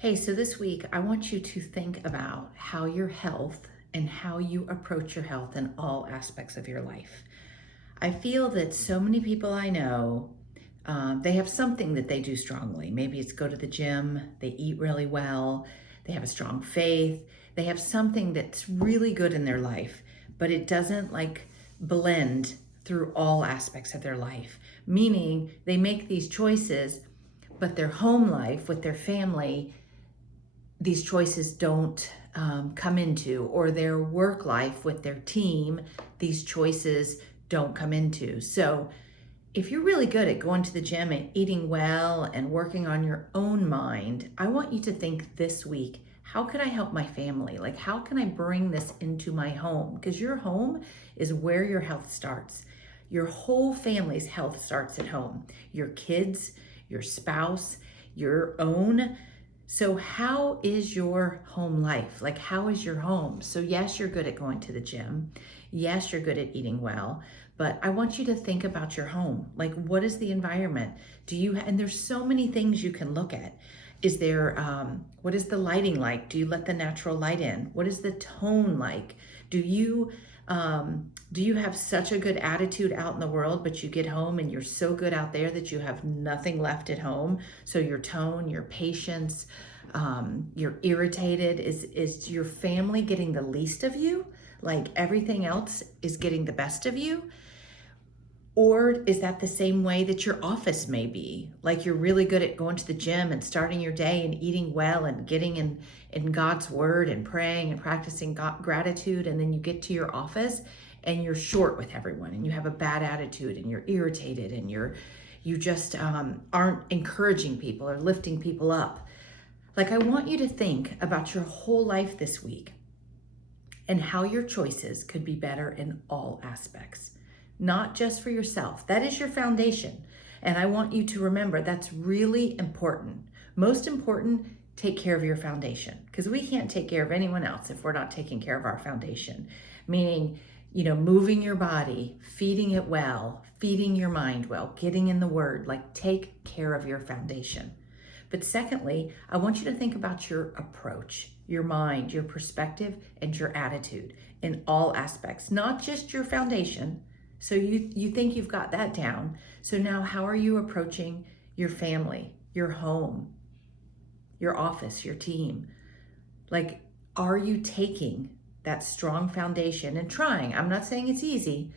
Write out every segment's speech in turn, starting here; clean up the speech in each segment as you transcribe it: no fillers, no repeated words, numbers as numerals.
Hey, so this week I want you to think about how your health and how you approach your health in all aspects of your life. I feel that so many people I know, they have something that they do strongly. Maybe it's go to the gym, they eat really well, they have a strong faith, they have something that's really good in their life, but it doesn't like blend through all aspects of their life. Meaning they make these choices, but their home life with their family these choices don't come into, or their work life with their team, these choices don't come into. So, if you're really good at going to the gym and eating well and working on your own mind, I want you to think this week, how could I help my family? Like, how can I bring this into my home? Because your home is where your health starts. Your whole family's health starts at home. Your kids, your spouse, your own. So, how is your home life? Like, how is your home? So, yes, you're good at going to the gym. Yes, you're good at eating well. But I want you to think about your home. Like, what is the environment? And there's so many things you can look at. What is the lighting like? Do you let the natural light in? What is the tone like? Do you have such a good attitude out in the world, but you get home and you're so good out there that you have nothing left at home? So your tone, your patience, you're irritated. Is your family getting the least of you? Like everything else is getting the best of you? Or is that the same way that your office may be? Like you're really good at going to the gym and starting your day and eating well and getting in God's word and praying and practicing gratitude. And then you get to your office and you're short with everyone and you have a bad attitude and you're irritated and you just aren't encouraging people or lifting people up. Like I want you to think about your whole life this week and how your choices could be better in all aspects, not just for yourself. That is your foundation. And I want you to remember that's really important. Most important, take care of your foundation, because we can't take care of anyone else if we're not taking care of our foundation. Meaning, moving your body, feeding it well, feeding your mind well, getting in the word, like take care of your foundation. But secondly, I want you to think about your approach, your mind, your perspective, and your attitude in all aspects, not just your foundation. So you think you've got that down. So now how are you approaching your family, your home, your office, your team? Like, are you taking that strong foundation and trying? I'm not saying it's easy,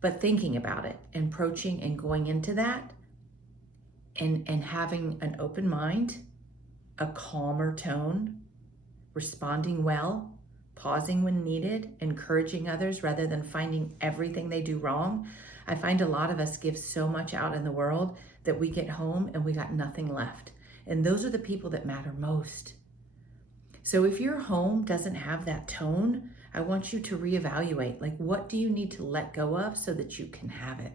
but thinking about it and approaching and going into that and having an open mind, a calmer tone, responding well, pausing when needed, encouraging others rather than finding everything they do wrong. I find a lot of us give so much out in the world that we get home and we got nothing left. And those are the people that matter most. So if your home doesn't have that tone, I want you to reevaluate. Like, what do you need to let go of so that you can have it?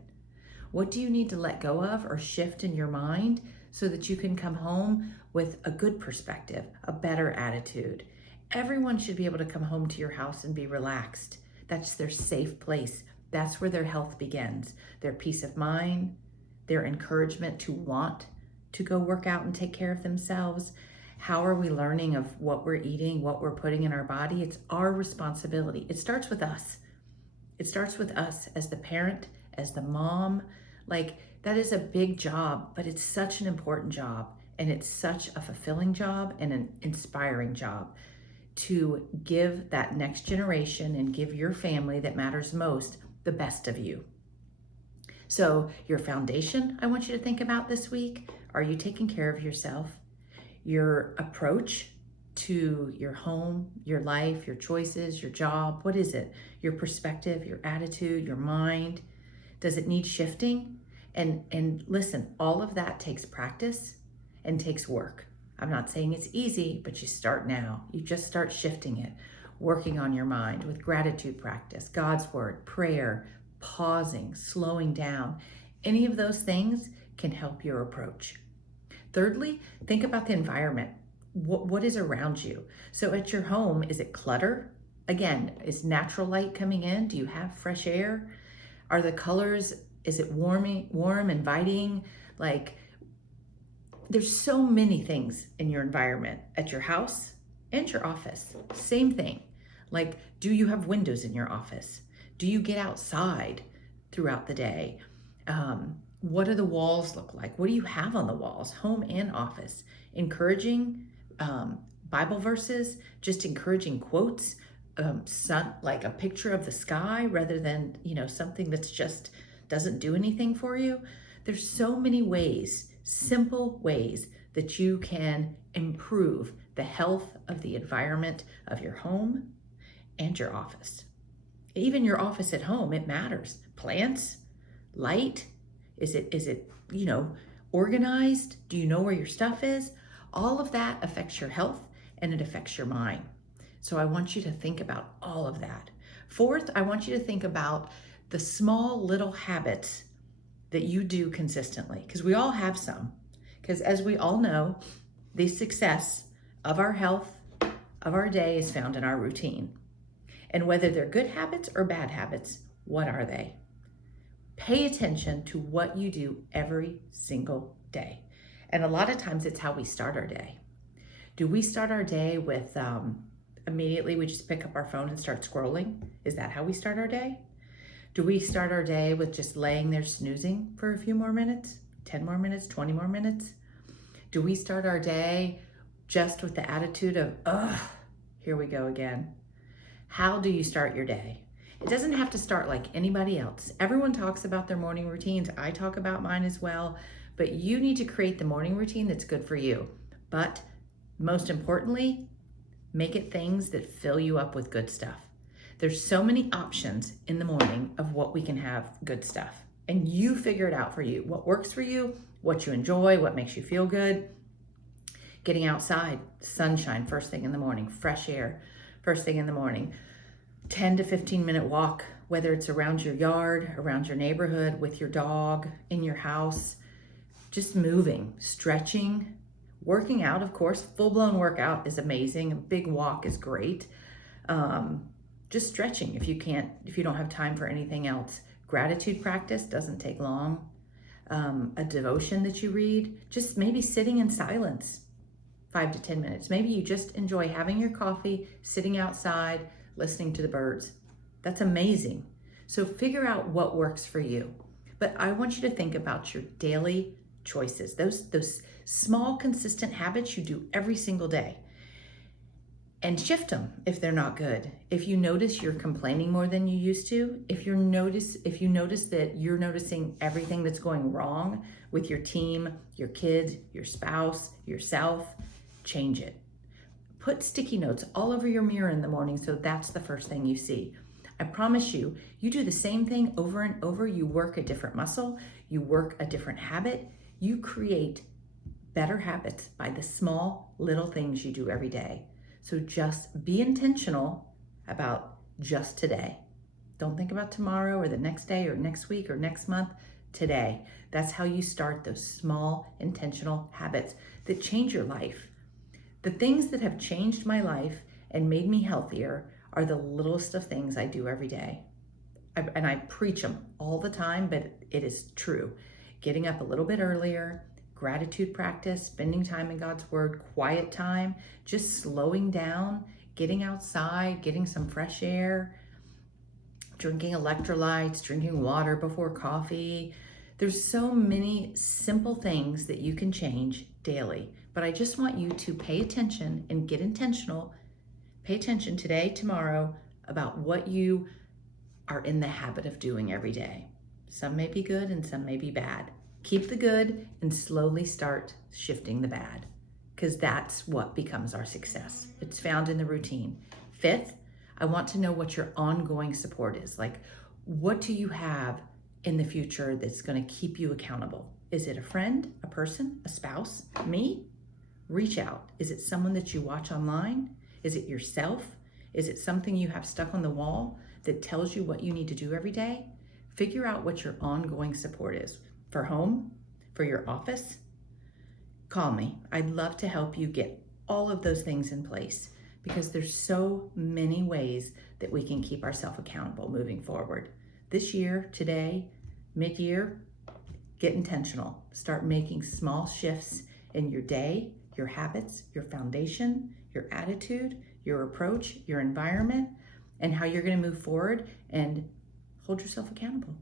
What do you need to let go of or shift in your mind so that you can come home with a good perspective, a better attitude? Everyone should be able to come home to your house and be relaxed. That's their safe place. That's where their health begins. Their peace of mind, their encouragement to want to go work out and take care of themselves. How are we learning of what we're eating, what we're putting in our body? It's our responsibility. It starts with us. It starts with us as the parent, as the mom. Like, that is a big job, but it's such an important job. And it's such a fulfilling job and an inspiring job to give that next generation and give your family that matters most the best of you. So your foundation, I want you to think about this week. Are you taking care of yourself? Your approach to your home, your life, your choices, your job, what is it? Your perspective, your attitude, your mind. Does it need shifting? And listen, all of that takes practice and takes work. I'm not saying it's easy, but you start now. You just start shifting it, working on your mind with gratitude practice, God's word, prayer, pausing, slowing down. Any of those things can help your approach. Thirdly, think about the environment. What is around you? So at your home, is it clutter? Again, is natural light coming in? Do you have fresh air? Are the colors, is it warm, inviting? Like, There's so many things in your environment, at your house and your office. Same thing. Like, do you have windows in your office? Do you get outside throughout the day? What do the walls look like? What do you have on the walls, home and office? Encouraging Bible verses, just encouraging quotes, like a picture of the sky rather than, something that's just doesn't do anything for you. There's so many ways, simple ways that you can improve the health of the environment of your home and your office. Even your office at home, it matters. Plants, light, is it organized? Do you know where your stuff is? All of that affects your health and it affects your mind. So I want you to think about all of that. Fourth, I want you to think about the small little habits that you do consistently, because we all have some. Because as we all know, the success of our health, of our day is found in our routine. And whether they're good habits or bad habits, what are they? Pay attention to what you do every single day. And a lot of times it's how we start our day. Do we start our day with immediately we just pick up our phone and start scrolling? Is that how we start our day? Do we start our day with just laying there snoozing for a few more minutes, 10 more minutes, 20 more minutes? Do we start our day just with the attitude of, ugh, here we go again? How do you start your day? It doesn't have to start like anybody else. Everyone talks about their morning routines. I talk about mine as well, but you need to create the morning routine that's good for you. But most importantly, make it things that fill you up with good stuff. There's so many options in the morning of what we can have good stuff. And you figure it out for you. What works for you, what you enjoy, what makes you feel good. Getting outside, sunshine first thing in the morning, fresh air first thing in the morning. 10 to 15 minute walk, whether it's around your yard, around your neighborhood, with your dog, in your house. Just moving, stretching, working out, of course. Full-blown workout is amazing. A big walk is great. Just stretching if you don't have time for anything else. Gratitude practice doesn't take long. A devotion that you read, just maybe sitting in silence, 5 to 10 minutes. Maybe you just enjoy having your coffee, sitting outside, listening to the birds. That's amazing. So figure out what works for you. But I want you to think about your daily choices, those small, consistent habits you do every single day, and shift them if they're not good. If you notice you're complaining more than you used to, if you notice that you're noticing everything that's going wrong with your team, your kids, your spouse, yourself, change it. Put sticky notes all over your mirror in the morning so that's the first thing you see. I promise you, you do the same thing over and over, you work a different muscle, you work a different habit, you create better habits by the small little things you do every day. So just be intentional about just today. Don't think about tomorrow or the next day or next week or next month. Today. That's how you start those small intentional habits that change your life. The things that have changed my life and made me healthier are the littlest of things I do every day. And I preach them all the time, but it is true. Getting up a little bit earlier, gratitude practice, spending time in God's Word, quiet time, just slowing down, getting outside, getting some fresh air, drinking electrolytes, drinking water before coffee. There's so many simple things that you can change daily. But I just want you to pay attention and get intentional. Pay attention today, tomorrow, about what you are in the habit of doing every day. Some may be good and some may be bad. Keep the good and slowly start shifting the bad, because that's what becomes our success. It's found in the routine. Fifth, I want to know what your ongoing support is. Like, what do you have in the future that's going to keep you accountable? Is it a friend, a person, a spouse, me? Reach out. Is it someone that you watch online? Is it yourself? Is it something you have stuck on the wall that tells you what you need to do every day? Figure out what your ongoing support is. For home, for your office, call me. I'd love to help you get all of those things in place, because there's so many ways that we can keep ourselves accountable moving forward. This year, today, mid-year, get intentional. Start making small shifts in your day, your habits, your foundation, your attitude, your approach, your environment, and how you're going to move forward and hold yourself accountable.